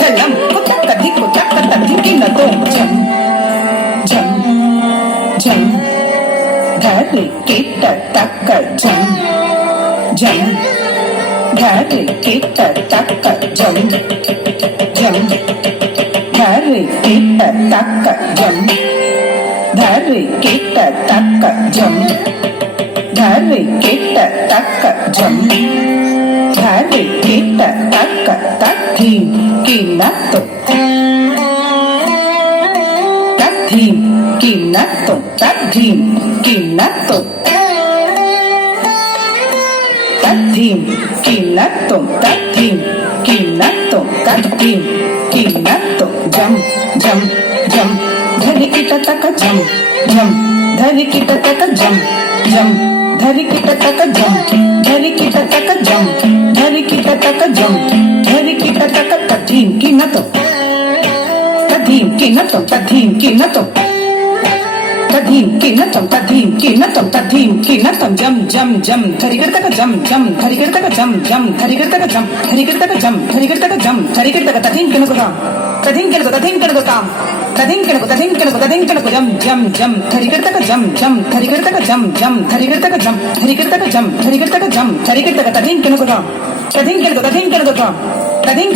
ஜலம் குத்தக்க திக்கு தக்க திக்கினதும் ஜம் ஜம் ஜம் தரி கிட்ட தக்க ஜம் ஜம் தரி கிட்ட தக்க ஜம் ஜம் தரி கிட்ட தக்க ஜம் தரி கிட்ட தக்க ஜம் தரி கிட்ட தக்க ஜம் தரி கிட்ட தக்க தத்தீம் கிண்ணத்து தத்தீம் கிண்ணத்து தத்தீம் கிண்ணத்து தத்தீம் கிண்ணத்து தத்தீம் கிண்ணத்து தத்தீம் கிண்ணத்து ஜம் ஜம் ஜம் धरी किट तक जम जम धरी किट तक जम जम धरी किट तक जम धरी किट तक जम धरी किट तक जम धरी किट तक तधीम की न तो तधीम की न तो तधीम की न तो तधीम की न तो तधीम की न तो तधीम की न तो जम जम जम धरी किट तक जम जम धरी किट तक जम जम धरी किट तक जम धरी किट तक जम धरी किट तक जम धरी किट तक तधीम की न तो तधीम की न तो तधीम की न तो काम तदिंग किनको जम जम जम धरिकर तक जम जम धरिकर तक जम जम धरिकर तक जम धरिकर तक जम धरिकर तक जम धरिकर तक तदिंग किनको काम तदिंग किनको काम तदिंग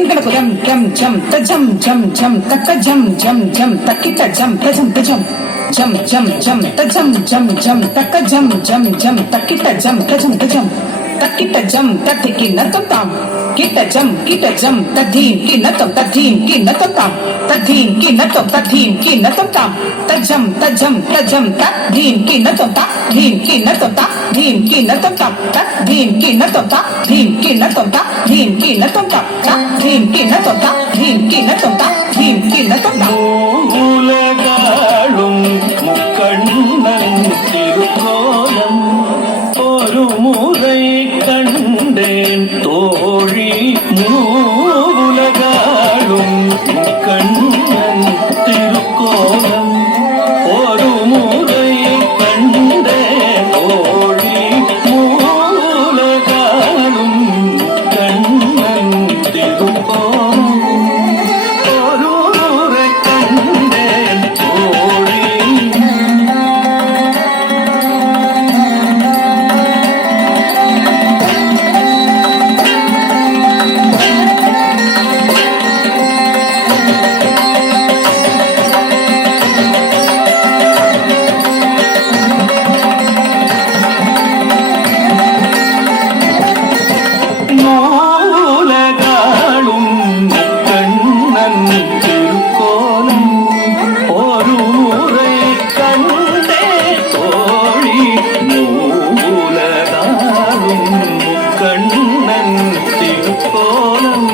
किनको जम जम जम तजम जम जम तक जम जम जम तकिट जम तजम तजम जम जम जम तजम जम जम तक जम जम जम तकिट जम तजम तजम तकिट जम तथिकी न ताम किट जम तधीम की न तधीम की न ताम तधीम की न तधीम की न ताम तजम तजम तजम तधीम की न तधीम की न तधीम की न ताम तधीम की न तधीम की न तधीम की न ताम तधीम की न तधीम की न तधीम की न ताम உலகாளும் முக்கண்ணன் திருக்கோலம் ஒரு முறை கண்டேன் தோழி உலகாளும் முக்கண்ணன் திருக்கோலம் ஒரு முறை கண்டேன் தோழி உலகாளும் முக்கண்ணன் திருக்கோலம் ஒரு முறை கண்டேன் தோழி உலகாளும் முக்கண்ணன் திருக்கோலம் ஒரு முறை கண்டே தோழி உலகாளும் முக்கண்ணன் திருக்கோலம்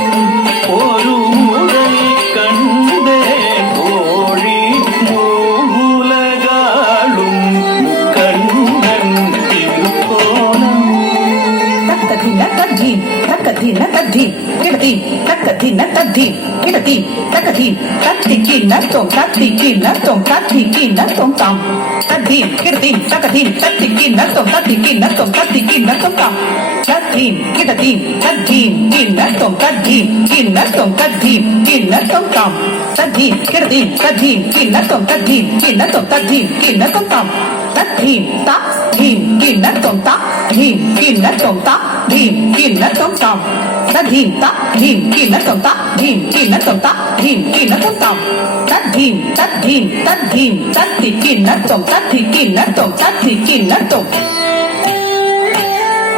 ஒரு முறை கண்டே தோழி உலகாளும் முக்கண்ணன் திருக்கோலம் तकधीन तधीम तकधीन तधीम किड़तीम तकधीन तधीम किड़तीम तकधीम तत्तिकी न तुम तत्तिकी न तुम तत्तिकी न तुम ताम तधीम किड़तीम तकधीम तत्तिकी न तुम तत्तिकी न तुम तत्तिकी न तुम ताम तधीम किड़तीम तधीम की न तुम तधीम की न तुम तधीम की न तुम ताम तधीम किड़तीम तधीम की न तुम तधीम की न तुम तधीम की न तुम ताम तधीम ता धीम की न तुम ता धीम की न तुम ता धीम की न तुम ताम तधीम ता धीम की न तुम ता धीम की न तुम ता धीम की न तुम ताम तधीम तधीम तधीम तद्धि की न तुम तद्धि की न तुम तद्धि की न तुम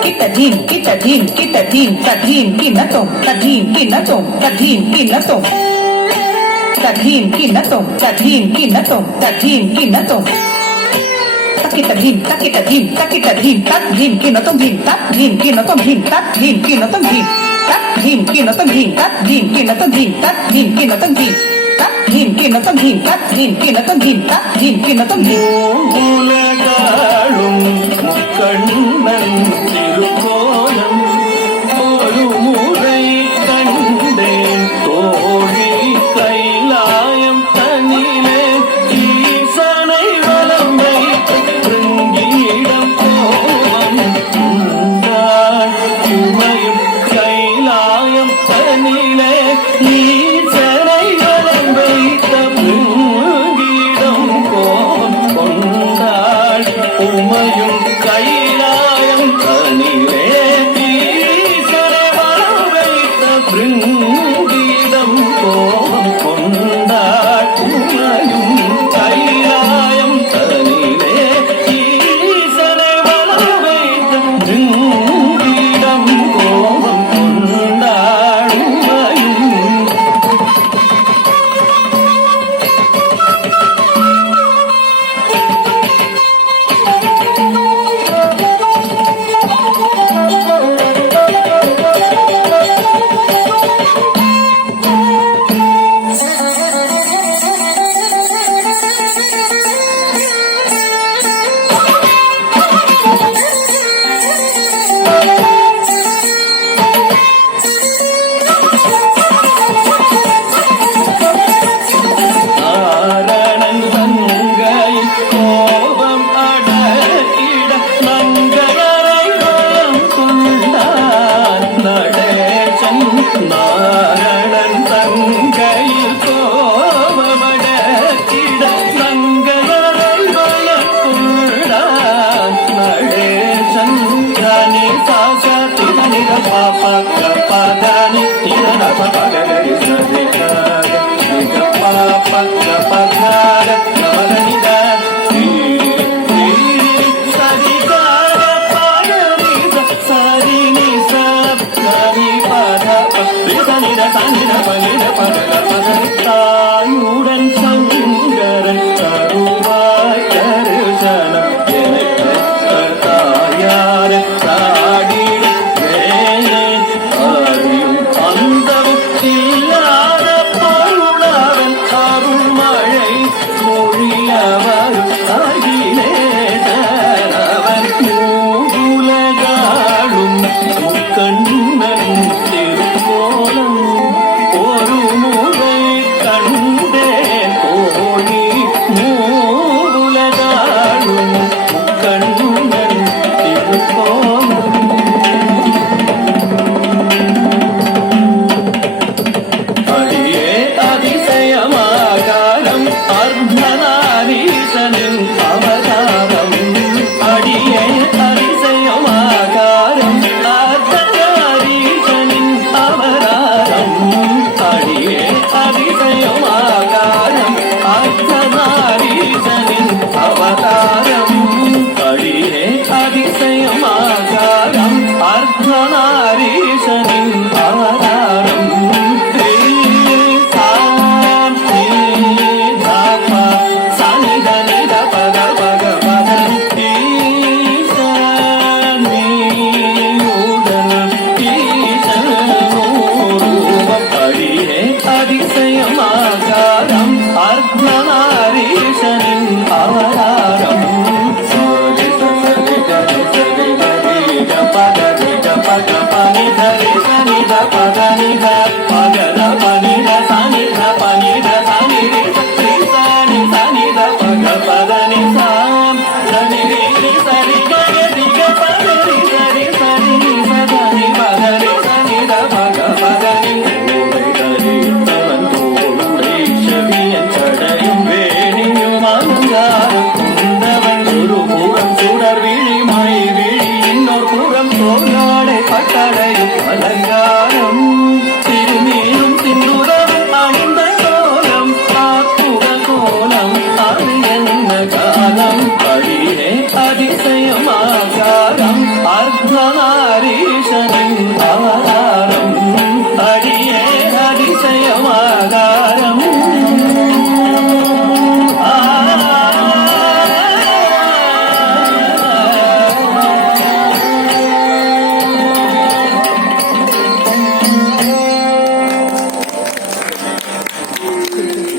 कितधीम कितधीम कितधीम तधीम की न तुम तधीम की न तुम तधीम की न तुम तधीम की न तुम तधीम की न तुम तधीम की न तुम तकिटधीम तकिटधीम तकिटधीम तद्धीम की न तुम धीम तद्धीम की न तुम धीम तद्धीम की न तुम धीम तद्धीम की न तुम धीम तद्धीम की न तुम धीम तद्धीम की न तुम धीम तद्धीम की न तुम धीम तद्धीम की न तुम धीम तद्धीम की न तुम धीम உலகாளும் முக்கண்ணன் திருக்கோலம் ஒரு முறை கண்டேன் தோழி கைலாயம் தனிலே ஈசனை வலம் வைத்தீடம் கோபம் உண்டாள் உமையும் தாயுடன் சங்கரன் தருவாய் தரிசனம் எனக்கு தாயார தாடிடுவேன் அறியும் அந்தவும் இல்லாத பொருளாவன் அருள் மழை மொழியவரும் அகிலேசரவன் மூவுலகாளும் முக்கண்ணன் திருக்கோலம் ஒரு முறை கண்டேன் தோழி மூவுலகாளும் முக்கண்ணன் திருக்கோலம் அடியே அதிசயமாகாரம் அர்த்தநாரீசனின் அவதாரம் அடியே அதிசயமாகாரம் அர்த்தநாரீசனின் அவதாரம் அடியே அதிசயமாகாரம் அர்த்தநாரீசனின் அவதாரம் அடியே அதிசயமாகாரம் அர்த்தநாரீசனின் அவதாரம் அதிசயமாகாரம் அர்த்தநாரீசனின் அவதாரம் பட்டடையும் அலங்கா